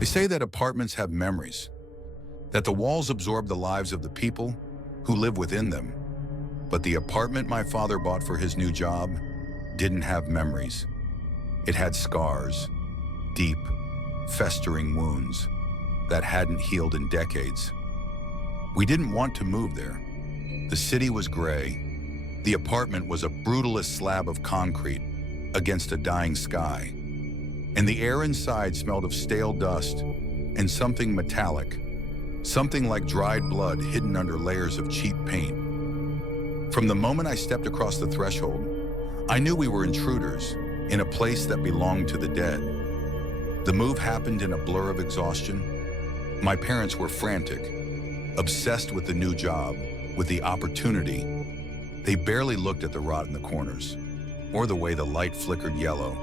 They say that apartments have memories, that the walls absorb the lives of the people who live within them. But the apartment my father bought for his new job didn't have memories. It had scars, deep, festering wounds that hadn't healed in decades. We didn't want to move there. The city was gray. The apartment was a brutalist slab of concrete against a dying sky. And the air inside smelled of stale dust and something metallic, something like dried blood hidden under layers of cheap paint. From the moment I stepped across the threshold, I knew we were intruders in a place that belonged to the dead. The move happened in a blur of exhaustion. My parents were frantic, obsessed with the new job, with the opportunity. They barely looked at the rot in the corners, or the way the light flickered yellow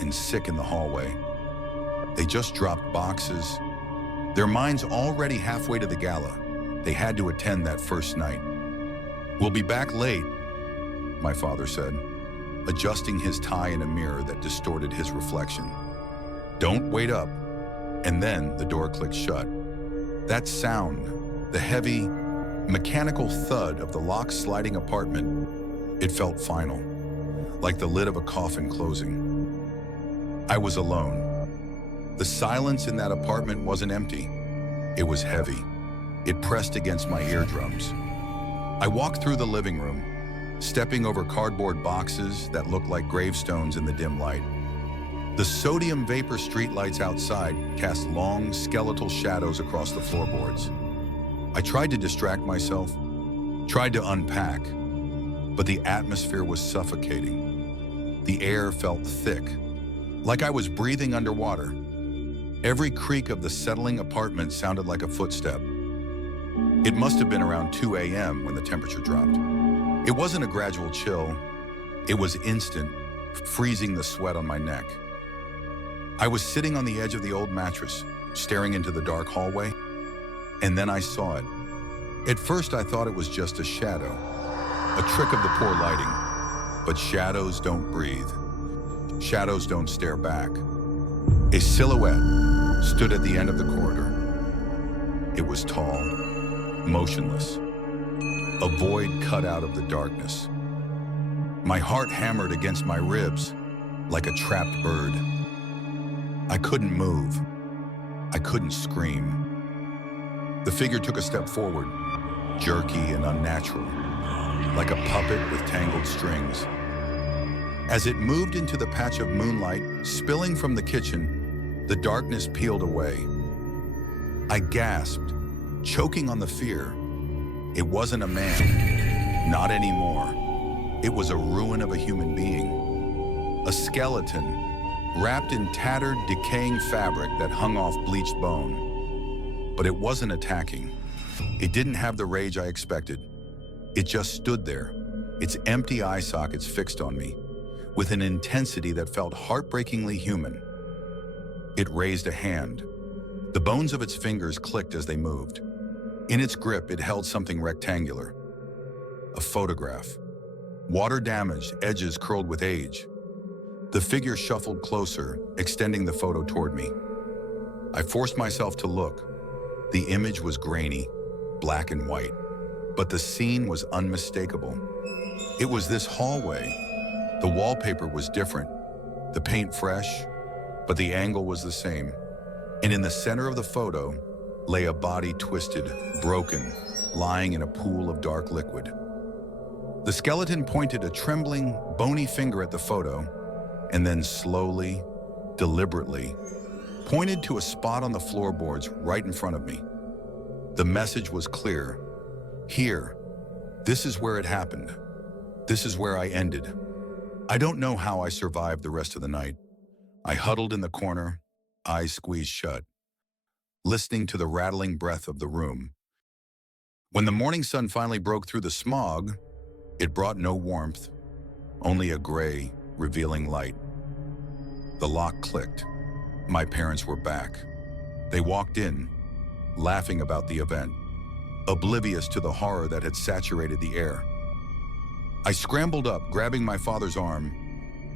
and sick in the hallway. They just dropped boxes, their minds already halfway to the gala. They had to attend that first night. "We'll be back late," my father said, adjusting his tie in a mirror that distorted his reflection. "Don't wait up." And then the door clicked shut. That sound, the heavy, mechanical thud of the lock sliding apartment, it felt final, like the lid of a coffin closing. I was alone. The silence in that apartment wasn't empty. It was heavy. It pressed against my eardrums. I walked through the living room, stepping over cardboard boxes that looked like gravestones in the dim light. The sodium vapor streetlights outside cast long, skeletal shadows across the floorboards. I tried to distract myself, tried to unpack, but the atmosphere was suffocating. The air felt thick, like I was breathing underwater. Every creak of the settling apartment sounded like a footstep. It must have been around 2 a.m. when the temperature dropped. It wasn't a gradual chill. It was instant, freezing the sweat on my neck. I was sitting on the edge of the old mattress, staring into the dark hallway, and then I saw it. At first, I thought it was just a shadow, a trick of the poor lighting. But shadows don't breathe. Shadows don't stare back. A silhouette stood at the end of the corridor. It was tall, motionless, a void cut out of the darkness. My heart hammered against my ribs like a trapped bird. I couldn't move. I couldn't scream. The figure took a step forward, jerky and unnatural, like a puppet with tangled strings. As it moved into the patch of moonlight spilling from the kitchen, the darkness peeled away. I gasped, choking on the fear. It wasn't a man, not anymore. It was a ruin of a human being, a skeleton wrapped in tattered, decaying fabric that hung off bleached bone. But it wasn't attacking. It didn't have the rage I expected. It just stood there, its empty eye sockets fixed on me, with an intensity that felt heartbreakingly human. It raised a hand. The bones of its fingers clicked as they moved. In its grip, it held something rectangular. A photograph. Water-damaged, edges curled with age. The figure shuffled closer, extending the photo toward me. I forced myself to look. The image was grainy, black and white, but the scene was unmistakable. It was this hallway. The wallpaper was different, the paint fresh, but the angle was the same. And in the center of the photo lay a body twisted, broken, lying in a pool of dark liquid. The skeleton pointed a trembling, bony finger at the photo, and then slowly, deliberately, pointed to a spot on the floorboards right in front of me. The message was clear. Here, this is where it happened. This is where I ended. I don't know how I survived the rest of the night. I huddled in the corner, eyes squeezed shut, listening to the rattling breath of the room. When the morning sun finally broke through the smog, it brought no warmth, only a gray, revealing light. The lock clicked. My parents were back. They walked in, laughing about the event, oblivious to the horror that had saturated the air. I scrambled up, grabbing my father's arm,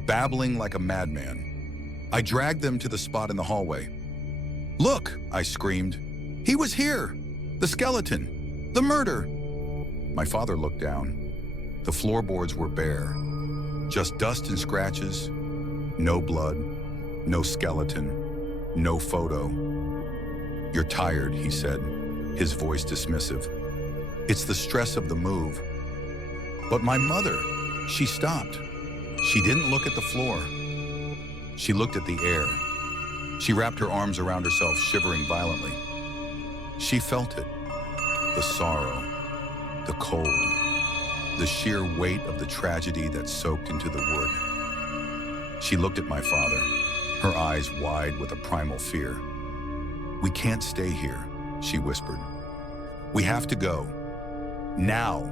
babbling like a madman. I dragged them to the spot in the hallway. "Look," I screamed. "He was here! The skeleton! The murder!" My father looked down. The floorboards were bare. Just dust and scratches. No blood. No skeleton. No photo. "You're tired," he said, his voice dismissive. "It's the stress of the move." But my mother, she stopped. She didn't look at the floor. She looked at the air. She wrapped her arms around herself, shivering violently. She felt it. The sorrow, the cold, the sheer weight of the tragedy that soaked into the wood. She looked at my father, her eyes wide with a primal fear. "We can't stay here," she whispered. "We have to go. Now."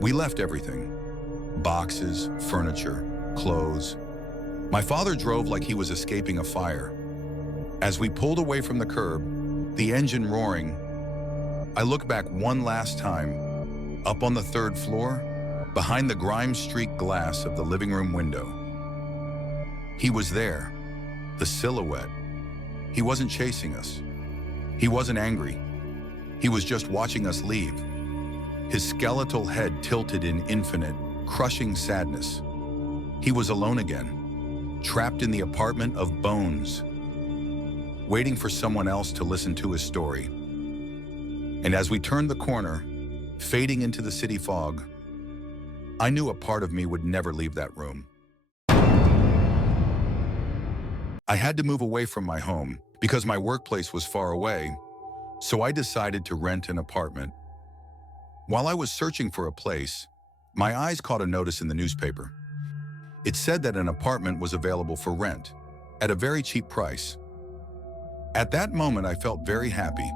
We left everything. Boxes, furniture, clothes. My father drove like he was escaping a fire. As we pulled away from the curb, the engine roaring, I looked back one last time, up on the third floor, behind the grime-streaked glass of the living room window. He was there, the silhouette. He wasn't chasing us. He wasn't angry. He was just watching us leave. His skeletal head tilted in infinite, crushing sadness. He was alone again, trapped in the apartment of bones, waiting for someone else to listen to his story. And as we turned the corner, fading into the city fog, I knew a part of me would never leave that room. I had to move away from my home because my workplace was far away, so I decided to rent an apartment. While I was searching for a place, my eyes caught a notice in the newspaper. It said that an apartment was available for rent at a very cheap price. At that moment, I felt very happy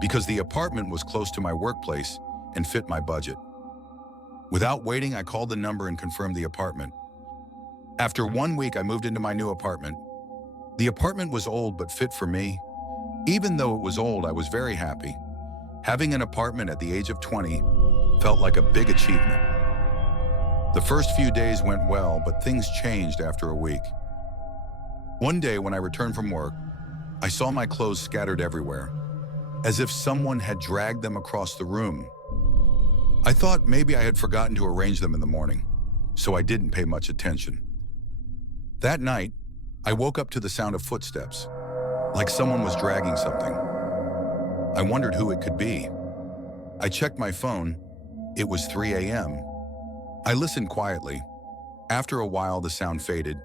because the apartment was close to my workplace and fit my budget. Without waiting, I called the number and confirmed the apartment. After 1 week, I moved into my new apartment. The apartment was old but fit for me. Even though it was old, I was very happy. Having an apartment at the age of 20 felt like a big achievement. The first few days went well, but things changed after a week. One day when I returned from work, I saw my clothes scattered everywhere, as if someone had dragged them across the room. I thought maybe I had forgotten to arrange them in the morning, so I didn't pay much attention. That night, I woke up to the sound of footsteps, like someone was dragging something. I wondered who it could be. I checked my phone. It was 3 a.m. I listened quietly. After a while, the sound faded,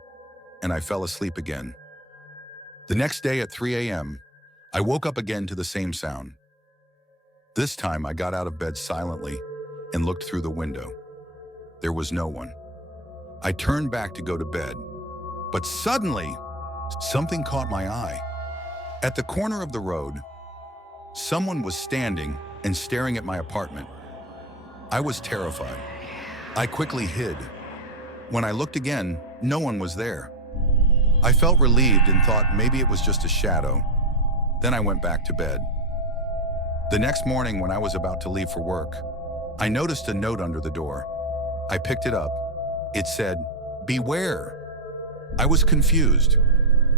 and I fell asleep again. The next day at 3 a.m., I woke up again to the same sound. This time, I got out of bed silently and looked through the window. There was no one. I turned back to go to bed, but suddenly, something caught my eye. At the corner of the road, someone was standing and staring at my apartment. I was terrified. I quickly hid. When I looked again, no one was there. I felt relieved and thought maybe it was just a shadow. Then I went back to bed. The next morning, when I was about to leave for work, I noticed a note under the door. I picked it up. It said, "Beware." I was confused.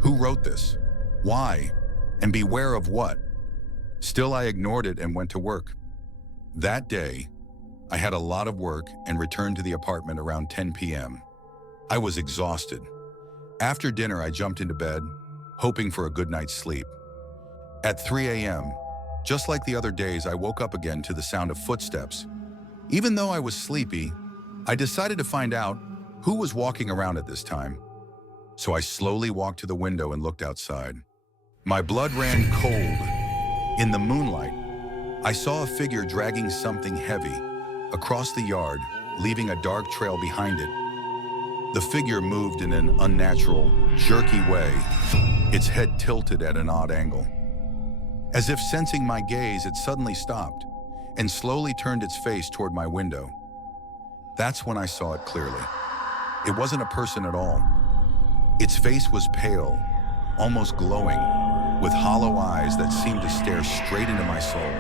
Who wrote this? Why? And beware of what? Still, I ignored it and went to work. That day, I had a lot of work and returned to the apartment around 10 p.m. I was exhausted. After dinner, I jumped into bed, hoping for a good night's sleep. At 3 a.m., just like the other days, I woke up again to the sound of footsteps. Even though I was sleepy, I decided to find out who was walking around at this time. So I slowly walked to the window and looked outside. My blood ran cold. In the moonlight, I saw a figure dragging something heavy across the yard, leaving a dark trail behind it. The figure moved in an unnatural, jerky way, its head tilted at an odd angle. As if sensing my gaze, it suddenly stopped and slowly turned its face toward my window. That's when I saw it clearly. It wasn't a person at all. Its face was pale, almost glowing, with hollow eyes that seemed to stare straight into my soul.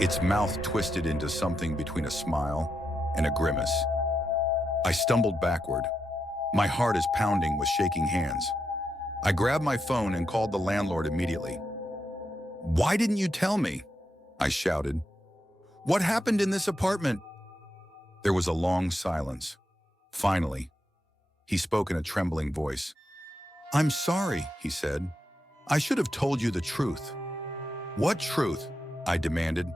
Its mouth twisted into something between a smile and a grimace. I stumbled backward. My heart is pounding with shaking hands. I grabbed my phone and called the landlord immediately. "Why didn't you tell me?" I shouted. "What happened in this apartment?" There was a long silence. Finally, he spoke in a trembling voice. "I'm sorry," he said. "I should have told you the truth." "What truth?" I demanded.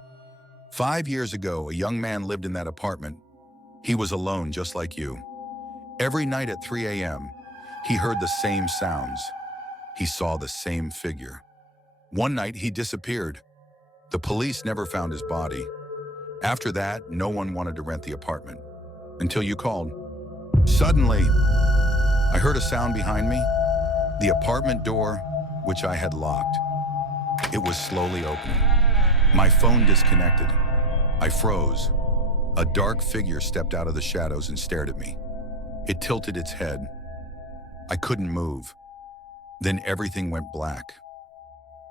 5 years ago, a young man lived in that apartment. He was alone, just like you. Every night at 3 a.m., he heard the same sounds. He saw the same figure. One night, he disappeared. The police never found his body. After that, no one wanted to rent the apartment. Until you called. Suddenly, I heard a sound behind me. The apartment door, which I had locked. It was slowly opening. My phone disconnected. I froze. A dark figure stepped out of the shadows and stared at me. It tilted its head. I couldn't move. Then everything went black.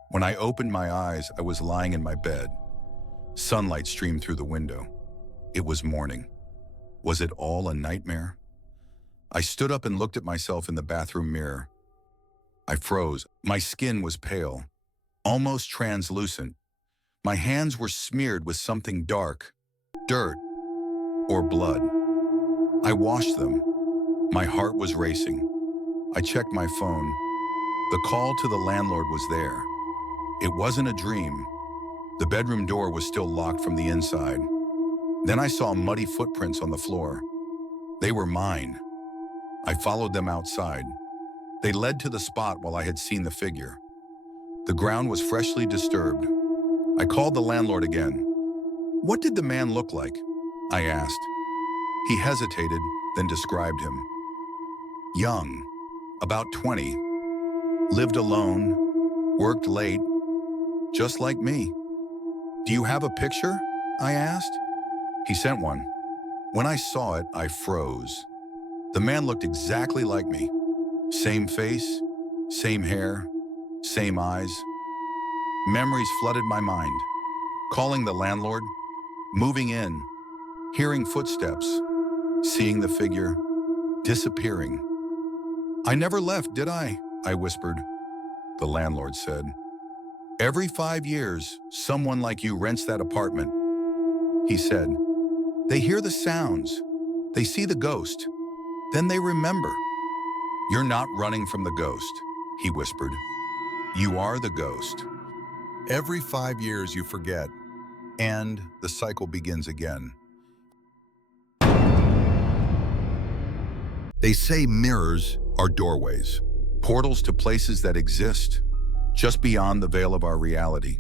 When I opened my eyes, I was lying in my bed. Sunlight streamed through the window. It was morning. Was it all a nightmare? I stood up and looked at myself in the bathroom mirror. I froze. My skin was pale, almost translucent. My hands were smeared with something dark, dirt, or blood. I washed them. My heart was racing. I checked my phone. The call to the landlord was there. It wasn't a dream. The bedroom door was still locked from the inside. Then I saw muddy footprints on the floor. They were mine. I followed them outside. They led to the spot while I had seen the figure. The ground was freshly disturbed. I called the landlord again. "What did the man look like?" I asked. He hesitated, then described him. Young, about 20, lived alone, worked late, just like me. "Do you have a picture?" I asked. He sent one. When I saw it, I froze. The man looked exactly like me. Same face, same hair, same eyes. Memories flooded my mind. Calling the landlord, moving in, hearing footsteps, seeing the figure, disappearing. "I never left, did I?" I whispered. The landlord said, "Every 5 years, someone like you rents that apartment." He said, "They hear the sounds, they see the ghost, then they remember." "You're not running from the ghost," he whispered. "You are the ghost." Every 5 years you forget, and the cycle begins again. They say mirrors are doorways, portals to places that exist just beyond the veil of our reality.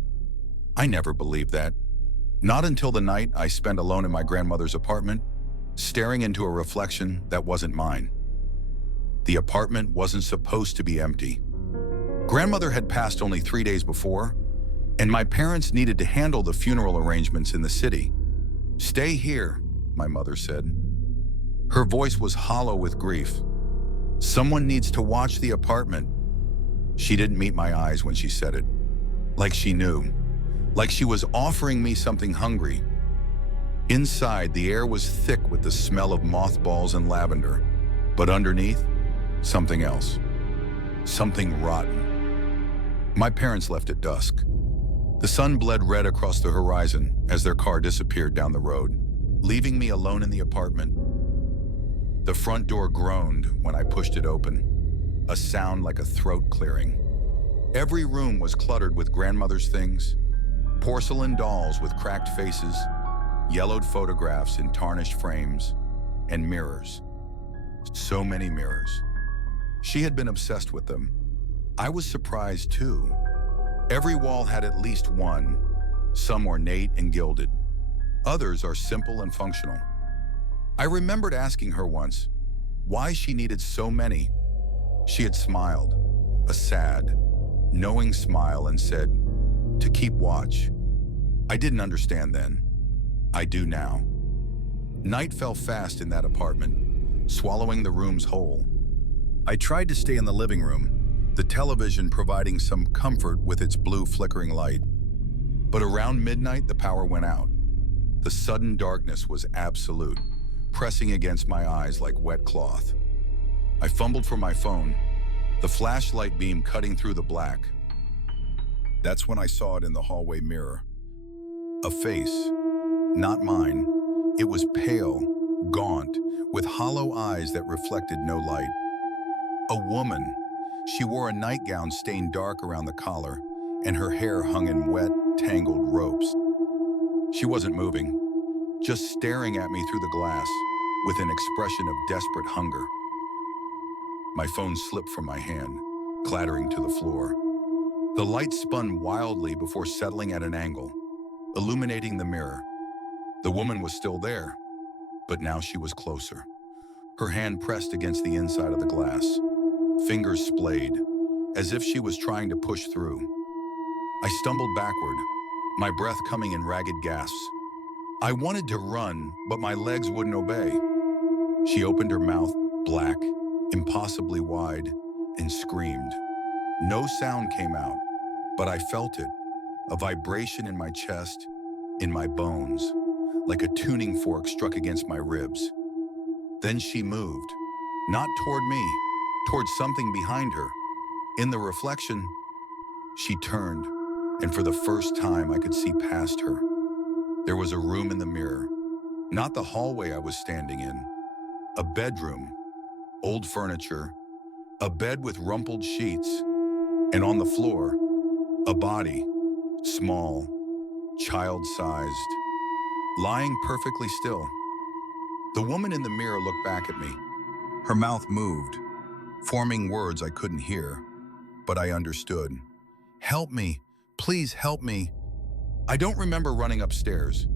I never believed that. Not until the night I spent alone in my grandmother's apartment, staring into a reflection that wasn't mine. The apartment wasn't supposed to be empty. Grandmother had passed only 3 days before, and my parents needed to handle the funeral arrangements in the city. "Stay here," my mother said. Her voice was hollow with grief. "Someone needs to watch the apartment." She didn't meet my eyes when she said it. Like she knew. Like she was offering me something hungry. Inside, the air was thick with the smell of mothballs and lavender. But underneath, something else. Something rotten. My parents left at dusk. The sun bled red across the horizon as their car disappeared down the road, leaving me alone in the apartment. The front door groaned when I pushed it open, a sound like a throat clearing. Every room was cluttered with grandmother's things, porcelain dolls with cracked faces, yellowed photographs in tarnished frames, and mirrors. So many mirrors. She had been obsessed with them. I was surprised too. Every wall had at least one, some ornate and gilded. Others are simple and functional. I remembered asking her once why she needed so many. She had smiled, a sad, knowing smile, and said, "To keep watch." I didn't understand then. I do now. Night fell fast in that apartment, swallowing the rooms whole. I tried to stay in the living room, the television providing some comfort with its blue flickering light. But around midnight, the power went out. The sudden darkness was absolute, pressing against my eyes like wet cloth. I fumbled for my phone, the flashlight beam cutting through the black. That's when I saw it in the hallway mirror. A face, not mine. It was pale, gaunt, with hollow eyes that reflected no light. A woman. She wore a nightgown stained dark around the collar, and her hair hung in wet, tangled ropes. She wasn't moving, just staring at me through the glass with an expression of desperate hunger. My phone slipped from my hand, clattering to the floor. The light spun wildly before settling at an angle, illuminating the mirror. The woman was still there, but now she was closer. Her hand pressed against the inside of the glass, fingers splayed, as if she was trying to push through. I stumbled backward, my breath coming in ragged gasps. I wanted to run, but my legs wouldn't obey. She opened her mouth, black, impossibly wide, and screamed. No sound came out, but I felt it, a vibration in my chest, in my bones, like a tuning fork struck against my ribs. Then she moved, not toward me, toward something behind her. In the reflection, she turned, and for the first time I could see past her. There was a room in the mirror, not the hallway I was standing in. A bedroom, old furniture, a bed with rumpled sheets, and on the floor, a body, small, child-sized, lying perfectly still. The woman in the mirror looked back at me. Her mouth moved, forming words I couldn't hear, but I understood. "Help me, please help me." I don't remember running upstairs,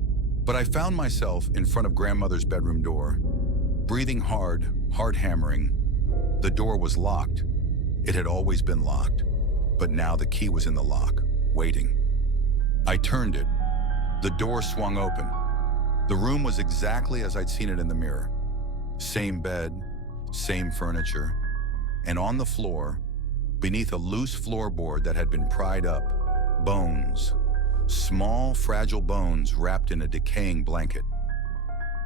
but I found myself in front of grandmother's bedroom door, breathing hard, heart hammering. The door was locked. It had always been locked, but now the key was in the lock, waiting. I turned it. The door swung open. The room was exactly as I'd seen it in the mirror. Same bed, same furniture, and on the floor, beneath a loose floorboard that had been pried up, bones. Small, fragile bones wrapped in a decaying blanket.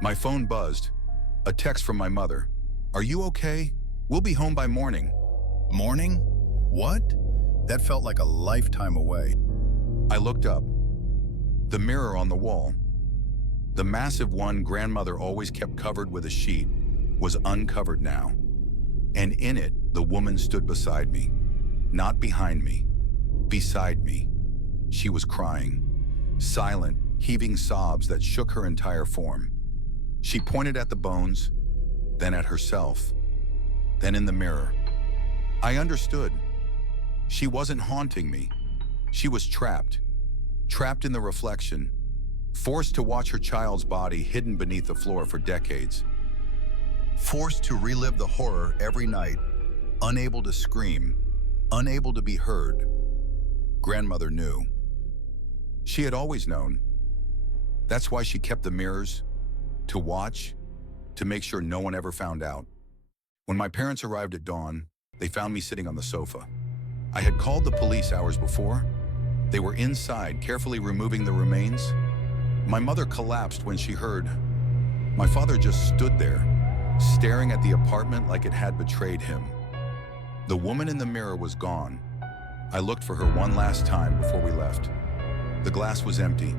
My phone buzzed. A text from my mother. "Are you okay? We'll be home by morning." Morning? What? That felt like a lifetime away. I looked up. The mirror on the wall, the massive one grandmother always kept covered with a sheet, was uncovered now. And in it, the woman stood beside me. Not behind me, beside me. She was crying, silent, heaving sobs that shook her entire form. She pointed at the bones, then at herself, then in the mirror. I understood. She wasn't haunting me. She was trapped in the reflection, forced to watch her child's body hidden beneath the floor for decades. Forced to relive the horror every night, unable to scream, unable to be heard. Grandmother knew. She had always known. That's why she kept the mirrors, to watch, to make sure no one ever found out. When my parents arrived at dawn, they found me sitting on the sofa. I had called the police hours before. They were inside, carefully removing the remains. My mother collapsed when she heard. My father just stood there, staring at the apartment like it had betrayed him. The woman in the mirror was gone. I looked for her one last time before we left. The glass was empty,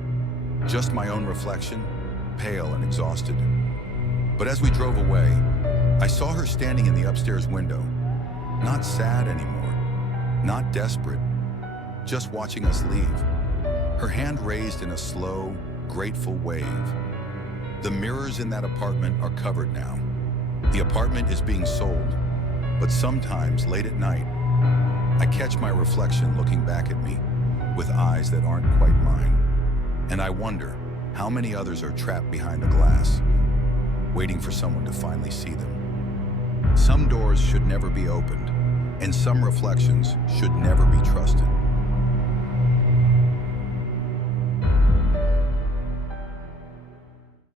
just my own reflection, pale and exhausted. But as we drove away, I saw her standing in the upstairs window, not sad anymore, not desperate, just watching us leave. Her hand raised in a slow, grateful wave. The mirrors in that apartment are covered now. The apartment is being sold, but sometimes late at night, I catch my reflection looking back at me with eyes that aren't quite mine. And I wonder how many others are trapped behind the glass, waiting for someone to finally see them. Some doors should never be opened, and some reflections should never be trusted.